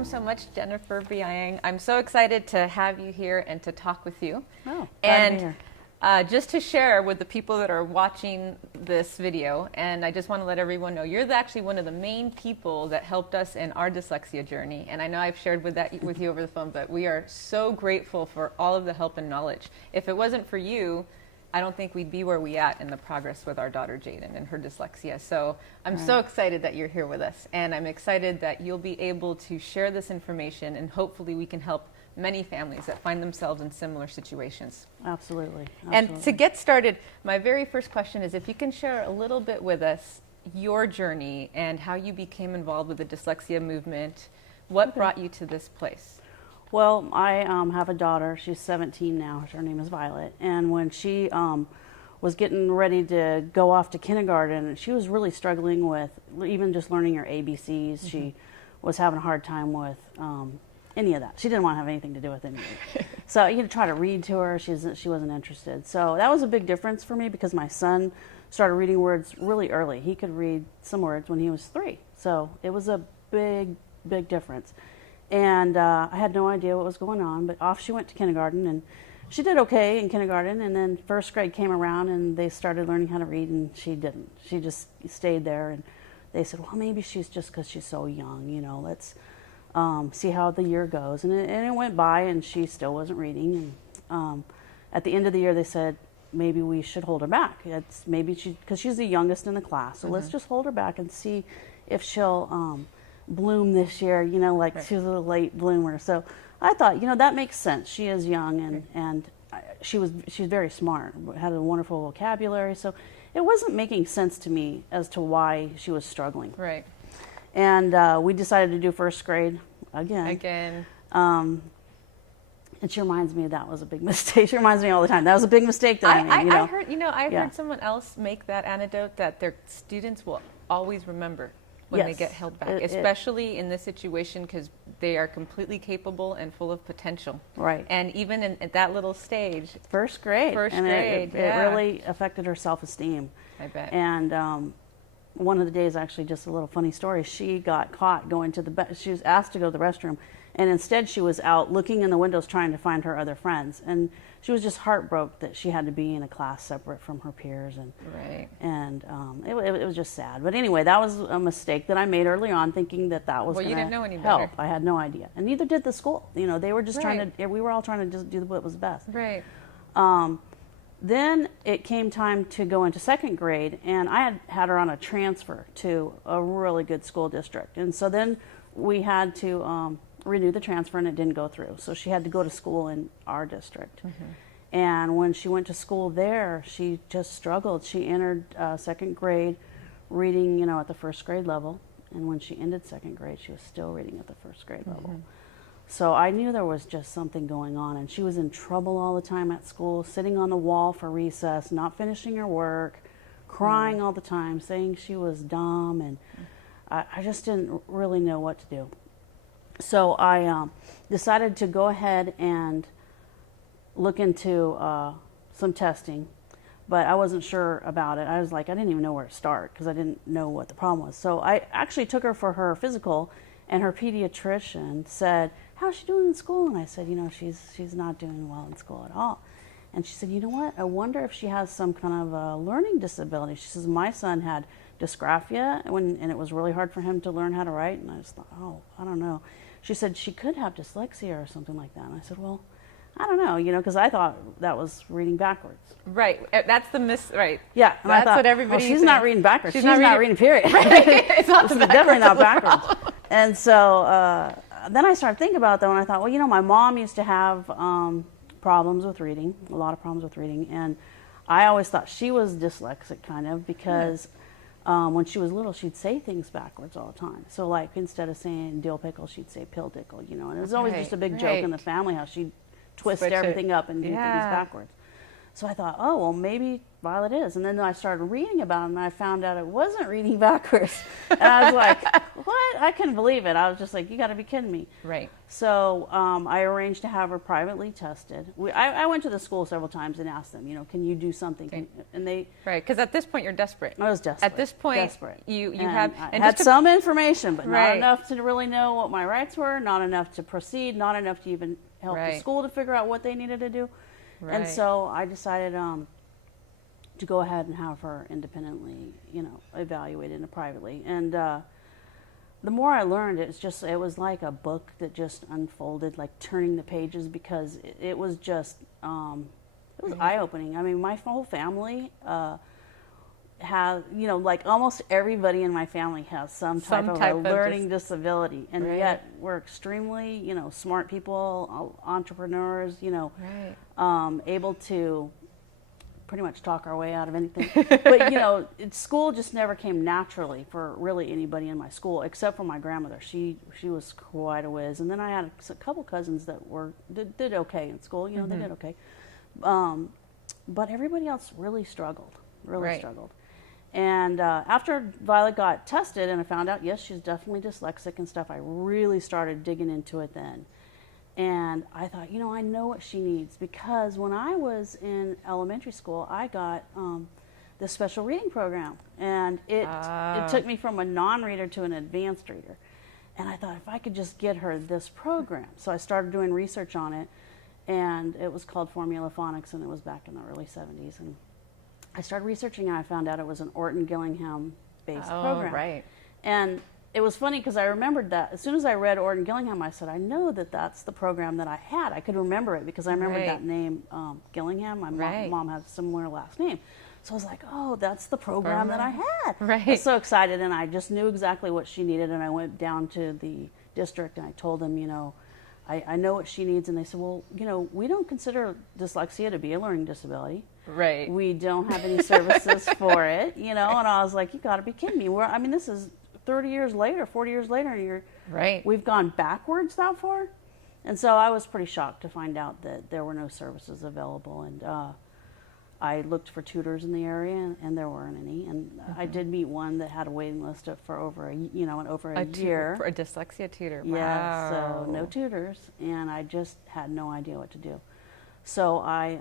welcome so much, Jennifer Biang. I'm so excited to have you here and to talk with you. Oh, glad to be here. Just to share with the people that are watching this video, and I just want to let everyone know, you're actually one of the main people that helped us in our dyslexia journey. And I know I've shared with you over the phone, but we are so grateful for all of the help and knowledge. If it wasn't for you, I don't think we'd be where we at in the progress with our daughter Jaden and her dyslexia. So I'm so excited that you're here with us, and I'm excited that you'll be able to share this information, and hopefully we can help many families that find themselves in similar situations. Absolutely. And to get started, my very first question is if you can share a little bit with us your journey and how you became involved with the dyslexia movement. What brought you to this place? Well, I have a daughter. She's 17 now. Her name is Violet. And when she was getting ready to go off to kindergarten, she was really struggling with even just learning her ABCs. Mm-hmm. She was having a hard time with any of that. She didn't want to have anything to do with any of it. So you try to read to her, she wasn't interested. So that was a big difference for me because my son started reading words really early. He could read some words when he was 3. So it was a big, big difference. And I had no idea what was going on, but off she went to kindergarten, and she did okay in kindergarten, and then first grade came around and they started learning how to read, and she didn't. She just stayed there, and they said, well, maybe she's just because she's so young, let's see how the year goes. And it went by, and she still wasn't reading. And at the end of the year, they said, maybe we should hold her back. Because she's the youngest in the class, so let's just hold her back and see if she'll bloom this year, like she was a late bloomer. So I thought, that makes sense. She is young, and she's very smart, had a wonderful vocabulary. So it wasn't making sense to me as to why she was struggling. Right. And we decided to do first grade again. And she reminds me that was a big mistake. She reminds me all the time. That was a big mistake that I made. I heard someone else make that anecdote that their students will always remember when they get held back, especially in this situation, because they are completely capable and full of potential. Right. And even at that little stage. First grade. It really affected her self-esteem. I bet. And one of the days, actually, just a little funny story, she got caught going to she was asked to go to the restroom, and instead she was out looking in the windows trying to find her other friends. And she was just heartbroken that she had to be in a class separate from her peers. And it was just sad. But anyway, that was a mistake that I made early on, thinking that was going to help. You didn't know any better. I had no idea. And neither did the school. They were just we were all trying to just do what was best. Right. Then it came time to go into second grade, and I had her on a transfer to a really good school district. And so then we had to renew the transfer, and it didn't go through. So she had to go to school in our district. Mm-hmm. And when she went to school there, she just struggled. She entered second grade reading, at the first grade level. And when she ended second grade, she was still reading at the first grade level. So I knew there was just something going on, and she was in trouble all the time at school, sitting on the wall for recess, not finishing her work, crying all the time, saying she was dumb, and I just didn't really know what to do. So I decided to go ahead and look into some testing, but I wasn't sure about it. I was like, I didn't even know where to start because I didn't know what the problem was. So I actually took her for her physical, and her pediatrician said, how's she doing in school? And I said, she's not doing well in school at all. And she said, you know what? I wonder if she has some kind of a learning disability. She says, my son had dysgraphia, and it was really hard for him to learn how to write. And I just thought, I don't know. She said she could have dyslexia or something like that. And I said, well, I don't know, because I thought that was reading backwards. Right. That's the right. Yeah. And that's I thought, what everybody she's not reading backwards. She's not reading period. Right. It's definitely not backwards. And so then I started thinking about that, and I thought, well, my mom used to have problems with reading, a lot of problems with reading, and I always thought she was dyslexic kind of because when she was little, she'd say things backwards all the time. So like instead of saying dill pickle, she'd say pill tickle, and it was always just a big joke in the family how she'd twist everything up and do things backwards. So I thought, oh, well, maybe Violet is. And then I started reading about it, and I found out it wasn't reading backwards. And I was like, what? I couldn't believe it. I was just like, you got to be kidding me. Right. So I arranged to have her privately tested. I went to the school several times and asked them, can you do something? And they... Right, because at this point you're desperate. I was desperate. At this point, desperate. you and have... I had some information, but right. not enough to really know what my rights were, not enough to proceed, not enough to even help right. the school to figure out what they needed to do. Right. And so I decided to go ahead and have her independently, evaluated privately. And the more I learned, it was like a book that just unfolded, like turning the pages, because it was just, it was eye-opening. I mean, my whole family has, like almost everybody in my family has some type of a learning disability. And right. yet we're extremely, smart people, entrepreneurs, right. Able to pretty much talk our way out of anything. But, school just never came naturally for really anybody in my school, except for my grandmother. She was quite a whiz. And then I had a couple cousins that did okay in school. They did okay. But everybody else really struggled, right. struggled. And after Violet got tested and I found out, yes, she's definitely dyslexic and stuff, I really started digging into it then. And I thought, I know what she needs, because when I was in elementary school, I got this special reading program, and it took me from a non-reader to an advanced reader. And I thought, if I could just get her this program. So I started doing research on it, and it was called Formula Phonics, and it was back in the early 70s. And I started researching, and I found out it was an Orton Gillingham-based program. Right. And it was funny because I remembered that as soon as I read Orton Gillingham, I said, I know that that's the program that I had. I could remember it because I remembered right. that name, Gillingham. My right. mom has a similar last name. So I was like, oh, that's the program that I had. Right. I was so excited, and I just knew exactly what she needed. And I went down to the district and I told them, I know what she needs. And they said, well, we don't consider dyslexia to be a learning disability. Right. We don't have any services for it, And I was like, you got to be kidding me. This is 30 years later, 40 years later, and right. we've gone backwards that far. And so I was pretty shocked to find out that there were no services available. And I looked for tutors in the area, and there weren't any. And I did meet one that had a waiting list for over a year. For a dyslexia tutor. Yeah, Wow. so no tutors, and I just had no idea what to do. So I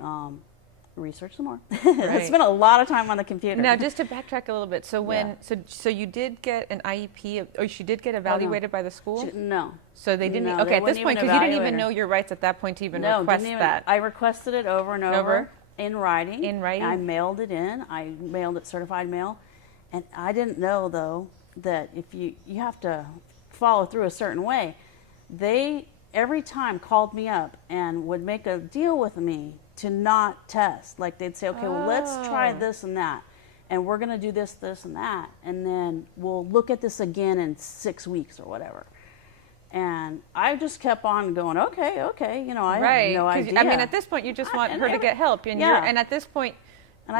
research some more. Right. Spent a lot of time on the computer. Now, just to backtrack a little bit, so when so you did get an IEP, or she did get evaluated by the school? No. So they didn't. No, okay, at this point, because you didn't even know your rights at that point to even request that. I requested it over and over in writing. In writing. I mailed it in. I mailed it certified mail, and I didn't know though that if you have to follow through a certain way, they every time called me up and would make a deal with me to not test. Like they'd say, okay, well, let's try this and that, and we're going to do this, this, and that, and then we'll look at this again in 6 weeks or whatever. And I just kept on going, okay, I right. had no idea. At this point, you just want her to get help, and and at this point,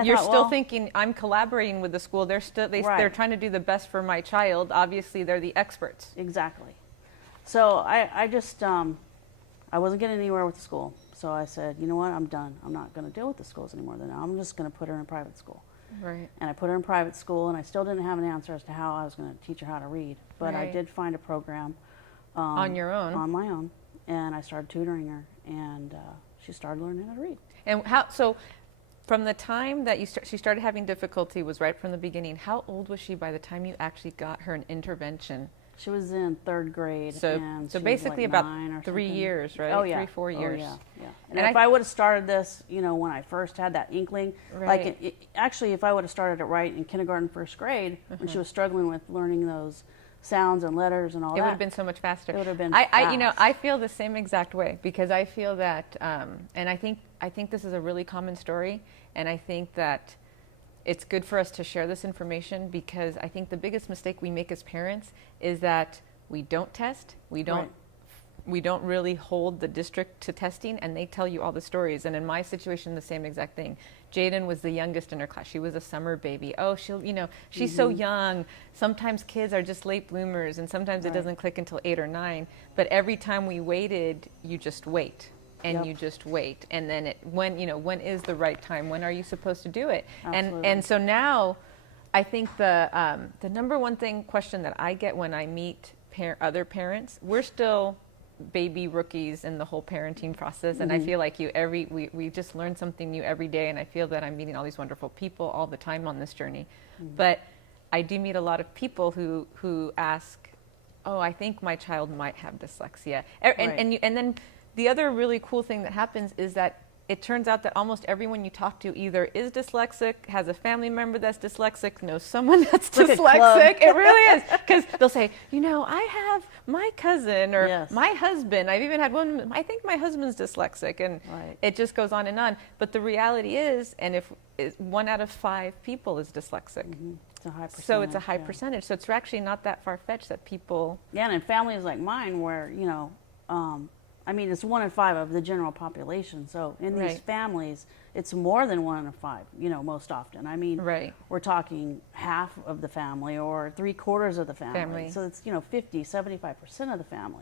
you're still thinking, I'm collaborating with the school. They're they're trying to do the best for my child. Obviously, they're the experts. Exactly. So I just I wasn't getting anywhere with the school. So I said, you know what, I'm done. I'm not going to deal with the schools anymore. Then I'm just going to put her in private school. Right. And I put her in private school, and I still didn't have an answer as to how I was going to teach her how to read. But I did find a program. On your own? On my own. And I started tutoring her, and she started learning how to read. And so from the time that she started having difficulty was right from the beginning. How old was she by the time you actually got her an intervention? She was in 3rd grade. So basically like about 3 years, right? Oh, yeah. 3-4 years. Oh, yeah. And if I would have started this, when I first had that inkling, right. Actually, if I would have started it right in kindergarten, 1st grade, when she was struggling with learning those sounds and letters and all that. It would have been so much faster. It would have been fast. I feel the same exact way, because I feel that, and I think this is a really common story, and I think that it's good for us to share this information, because I think the biggest mistake we make as parents is that we don't test, we don't really hold the district to testing, and they tell you all the stories. And in my situation, the same exact thing. Jaden was the youngest in her class. She was a summer baby. Oh, she's so young. Sometimes kids are just late bloomers, and sometimes it doesn't click until 8 or 9. But every time we waited, you just wait. And you just wait, and then when is the right time? When are you supposed to do it? And so now, I think the number one question that I get when I meet other parents, we're still baby rookies in the whole parenting process, and I feel like we just learn something new every day, and I feel that I'm meeting all these wonderful people all the time on this journey. But I do meet a lot of people who ask, oh, I think my child might have dyslexia, and then the other really cool thing that happens is that it turns out that almost everyone you talk to either is dyslexic, has a family member that's dyslexic, knows someone that's like dyslexic. It really is. Because they'll say, you know, I have my cousin or Yes. my husband. I've even had one, I think my husband's dyslexic. And it just goes on and on. But the reality is, and if 1 out of 5 people is dyslexic. It's a high percentage. So it's a high percentage. So it's actually not that far-fetched that people... Yeah, and in families like mine where, you know, I mean, it's 1 in 5 of the general population. So in these families, it's more than 1 in 5, you know, most often. I mean, we're talking half of the family or 3/4 of the family. So it's, you know, 50, 75% of the family.